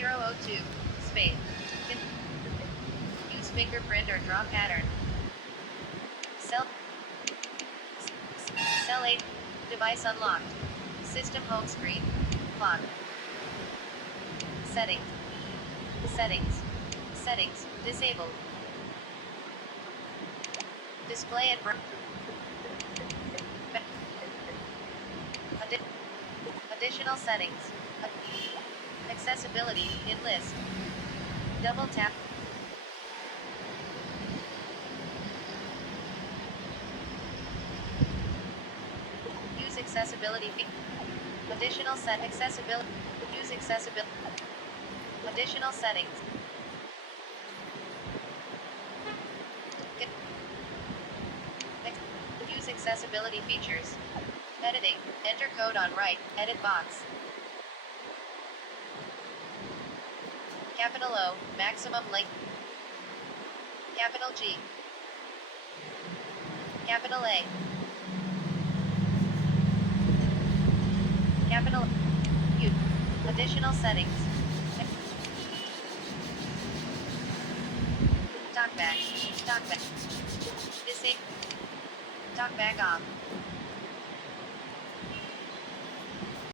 002. Spade. Use fingerprint or draw pattern. Cell 8. Device unlocked. System home screen. Clock. Settings. Settings. Settings. Disabled. Display and additional settings. Accessibility in list. Double tap. Use accessibility. Additional set accessibility. Use accessibility. Additional settings. Use accessibility features. Editing. Enter code on right. Edit box. Capital O. Maximum length. Capital G. Capital A. Capital U. Additional settings. Talkback. Talkback. Disable. Talkback off.